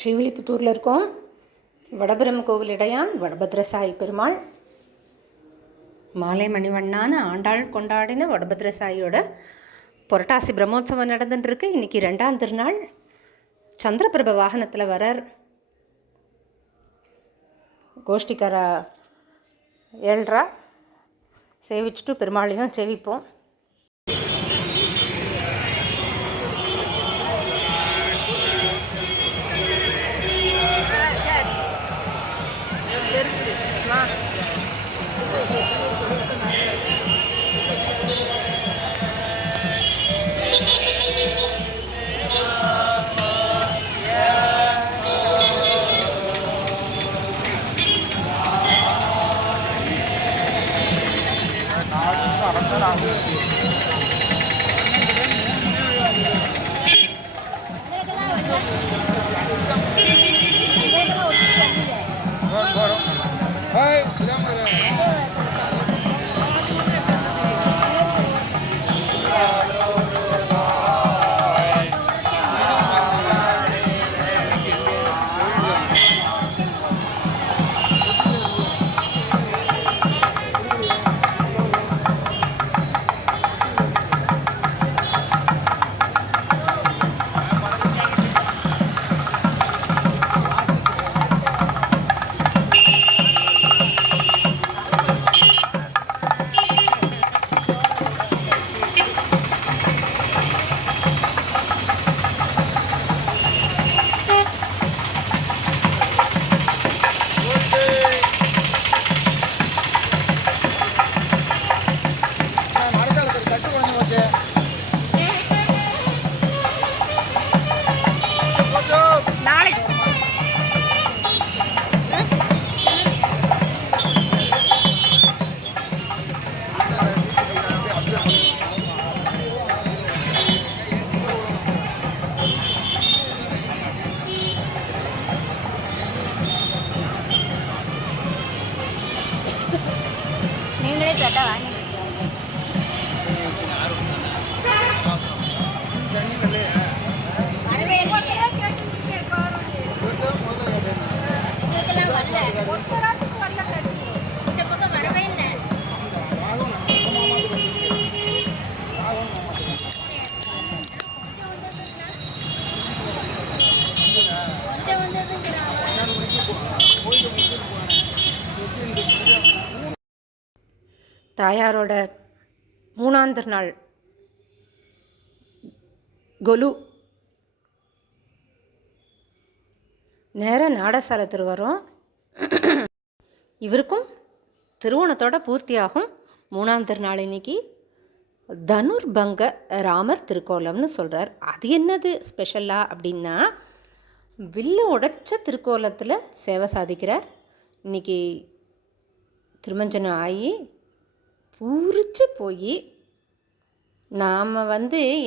ஸ்ரீவில்லிபுத்தூரில் இருக்கோம். வடபெரும் கோவில் இடையான் வடபத்ரசாயி பெருமாள் மாலை மணிவண்ணான ஆண்டாள் கொண்டாடின வடபத்ரசாயியோட புரட்டாசி பிரம்மோற்சவம் நடந்துட்டுருக்கு. இன்றைக்கி 2ஆம் திருநாள். சந்திரபிரப வாகனத்தில் வரார். கோஷ்டிக்காரா 7:30 சேவிச்சுட்டு பெருமாளையும் சேவிப்போம். நீங்களே கேட்டா வாங்கி தாயாரோட 3ஆம் திருநாள் கொலு நேராக நாடசாலை திருவரும். இவருக்கும் திருவோணத்தோட பூர்த்தியாகும். 3ஆம் திருநாள் இன்னைக்கு தனுர்பங்க ராமர் திருக்கோலம்னு சொல்கிறார். அது என்னது ஸ்பெஷலாக அப்படின்னா, வில்லு உடைச்ச திருக்கோலத்தில் சேவை சாதிக்கிறார். இன்றைக்கி திருமஞ்சனம் ஆகி பூரிச்சு போய் நாம்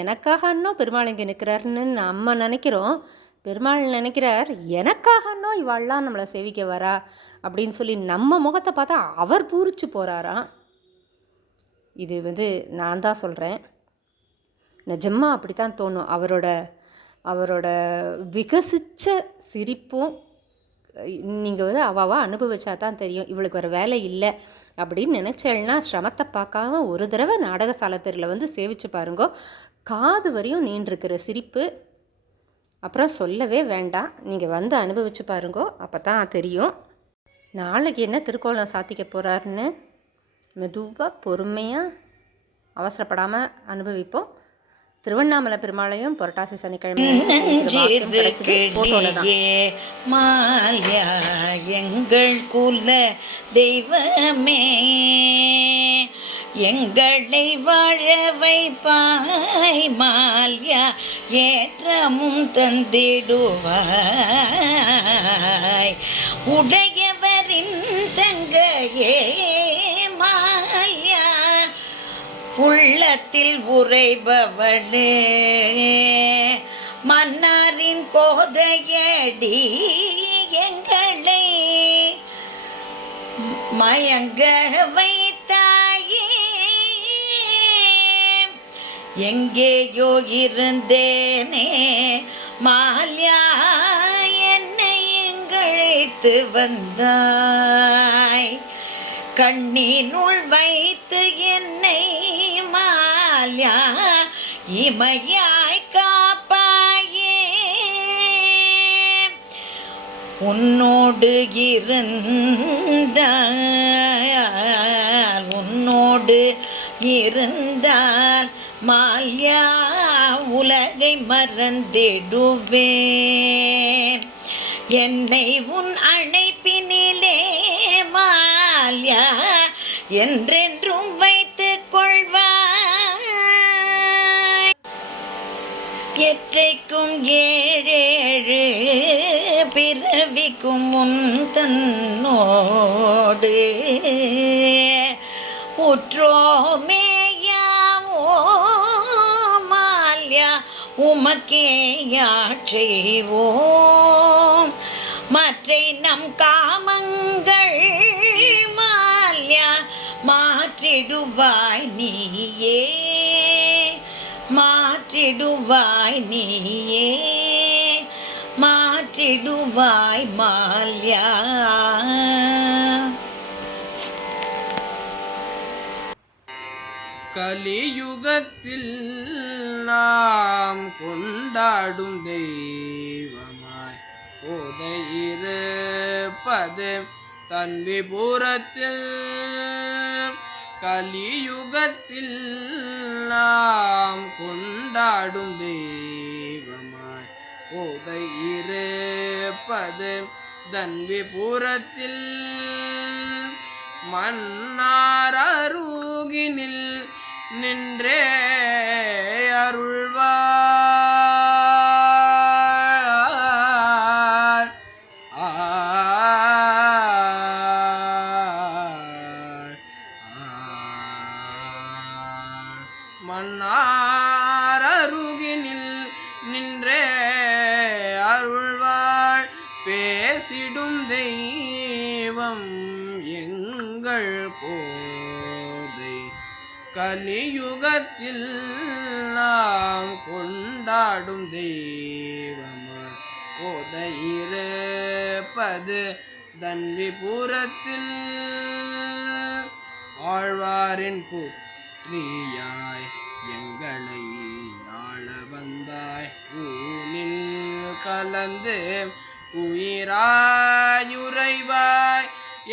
எனக்காக இன்னும் பெருமாள் இங்கே நிற்கிறாருன்னு நம்ம நினைக்கிறோம். பெருமாள் நினைக்கிறார் எனக்காக இன்னும் இவாள்லாம் நம்மளை சேவிக்க வரா அப்படின்னு சொல்லி நம்ம முகத்தை பார்த்தா அவர் பூரிச்சு போகிறாராம். இது நான் தான் சொல்கிறேன். நிஜமா அப்படி தான் தோணும். அவரோட விகசித்த சிரிப்பும் நீங்கள் அவாவா அனுபவிச்சா தான் தெரியும். இவளுக்கு ஒரு வேலை இல்லை அப்படின்னு நினச்சேன்னா சிரமத்தை பார்க்காம ஒரு தடவை நாடகசாலை தெருவில் சேவிச்சு பாருங்கோ. காது வரையும் நீண்டிருக்கிற சிரிப்பு அப்புறம் சொல்லவே வேண்டாம். நீங்கள் அனுபவிச்சு பாருங்கோ, அப்போ தான் தெரியும். நாளைக்கு என்ன திருக்கோலம் சாத்திக்க போகிறாருன்னு மெதுவாக பொறுமையாக அவசரப்படாமல் அனுபவிப்போம். திருவண்ணாமலை பெருமாளையும் புரட்டாசி சனிக்கிழமை மால்யா எங்கள் குல தெய்வமே, எங்களை வாழ வைப்பாய் மால்யா, ஏற்றமும் தந்திடுவாய், உடையவரின் தங்கையே மால்யா, உள்ளத்தில் உறைபவளே, மன்னாரின் கோதையடி எங்களை மயங்க வைத்தாயே, எங்கேயோ இருந்தேனே மால்யா அழைத்து வந்தாய். கண்ணினுள் வைத்து என்னை மால்யா இமையாய் காப்பாயே. உன்னோடு இருந்தால் மால்யா உலகை மறந்திடுவேன். என்னை உன் அழைப்பினிலே மால்யா என்றென்றும் வைத்துக் கொள்வாய். எற்றைக்கும் ஏழேழு பிறவிக்கும் உன் தன்னோடு உற்றோமேயாவோ மால்யா உமக்கே யாட்செய்வோம். மற்றை நம் காமங்கள் மால்யா மாற்றிடுவாய் நீயே, மாற்றிடுவாய் நீயே, மாற்றிடுவாய் மால்யா. கலியுகத்தில் நாம் கொண்டாடும் தெய்வமாய் போதையிருப்பது தன் விபுரத்தில். கலியுகத்தில் நாம் கொண்டாடும் தெய்வமாய் போதையிருப்பது தன் விபுரத்தில். மன்னாரருகினில் நின்றே அருள்வார். மன்னாரருகினில் நின்றே அருள்வார். பேசிடும் தெய்வம் எங்கள் கோதை. கலியுகத்தில் நாம் கொண்டாடும் தெய்வமாய் போதையிருப்பது தன் விபுரத்தில். ஆழ்வாரின் புத்திரியாய் எங்களை ஆள வந்தாய். ஊனில் கலந்து உயிராயுறைவாய்.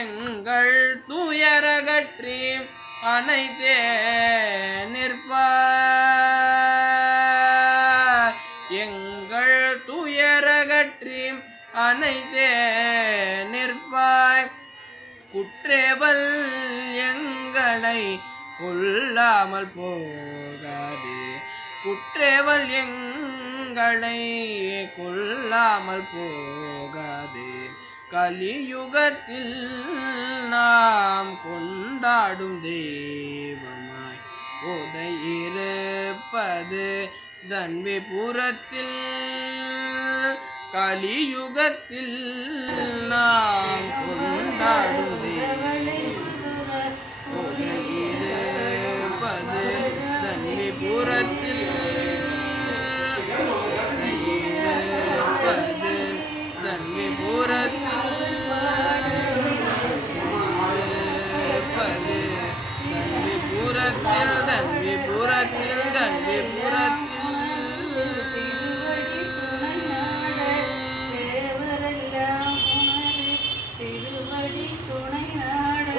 எங்கள் துயரகற்றி அனைத்தே நிற்பாய். எங்கள் துயரகற்றி அனைத்தே நிற்பாய். குற்றேவல் எங்களை கொல்லாமல் போகாதே. குற்றேவல் எங்களை கொல்லாமல் போகாதே. கலியுகத்தில் நாம் கொண்டாடும் தெய்வமாய் போதையிருப்பது தன் விபுரத்தில். கலியுகத்தில் நாம் கொண்டாடும் தெய்வமாய் போதையிருப்பது தன் விபுரத்தில். போதையிருப்பது தன் விபுரத்தில். தன்விபுரத்தில்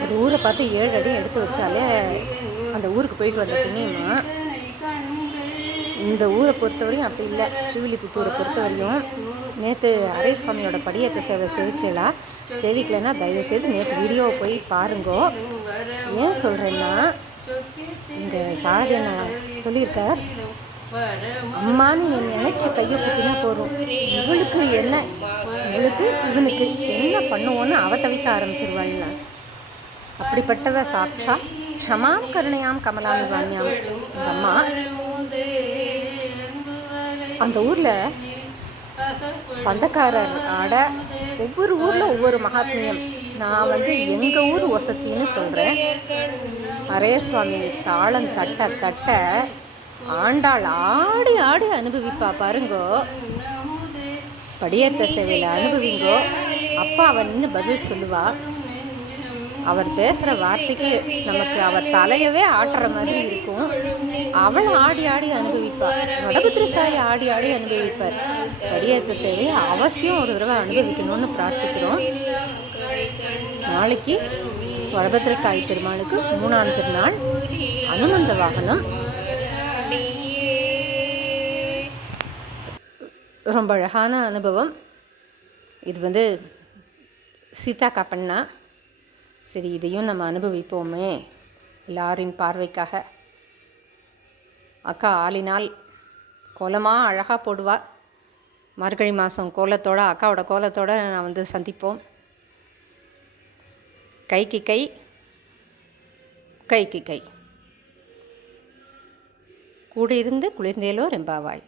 ஒரு ஊரை பார்த்து 7 அடி எடுத்து வச்சாலே அந்த ஊருக்கு போயிட்டு வந்த புண்ணியமா. இந்த ஊரை பொறுத்தவரையும் அப்படி இல்லை. ஸ்ரீவில்லிபுத்தூரை பொறுத்தவரையும் நேற்று அரே சுவாமியோட படியேற்ற சேவை செவிச்சலா சேவிக்கலைன்னா தயவுசெய்து நேற்று வீடியோவை போய் பாருங்கோ. ஏன் சொல்கிறேன்னா, இந்த சாரதி நான் சொல்லியிருக்கார், அம்மான்னு நீ நினச்சி கையை கூப்பினா போகிறோம், இவளுக்கு என்ன, இவளுக்கு இவனுக்கு என்ன பண்ணுவோன்னு அவ தவிக்க ஆரம்பிச்சிருவாள்னா. அப்படிப்பட்டவ சாட்சா க்ஷமாம் கருணையாம் கமலாமி வாணியாம் எங்கள் அம்மா. அந்த ஊரில் பந்தக்காரர் ஆட ஒவ்வொரு ஊரில் ஒவ்வொரு மகாத்மியம். நான் எங்கள் ஊர் வசத்தின்னு சொல்கிறேன். அரே சுவாமி தாளம் தட்ட தட்ட ஆண்டாள் ஆடி ஆடி அனுபவிப்பா பாருங்கோ. படியேற்ற சேவையில் அனுபவிங்கோ. அப்பா அவன் நின்று பதில் சொல்லுவா. அவர் பேசுகிற வார்த்தைக்கு நமக்கு அவர் தலையவே ஆட்டுற மாதிரி இருக்கும். அவளை ஆடி ஆடி அனுபவிப்பார். வடபத்திரசாயை ஆடி ஆடி அனுபவிப்பார். படியேற்ற சேவையை அவசியம் ஒரு தடவை அனுபவிக்கணும்னு பிரார்த்திக்கிறோம். நாளைக்கு வடபத்திரசாயி பெருமாளுக்கு 3ஆம் திருநாள், அனுமந்த வாகனம். ரொம்ப அழகான அனுபவம். இது சீதா காப்பண்ணா. சரி, இதையும் நம்ம அனுபவிப்போமே எல்லாரின் பார்வைக்காக. அக்கா ஆளினால் கோலமாக அழகாக போடுவா. மார்கழி மாதம் கோலத்தோட, அக்காவோட கோலத்தோடு நான் சந்திப்போம். கைக்கு கை, கைக்கு கை, கூட இருந்து குளிர்ந்தேலோ ரெம்பாவாய்.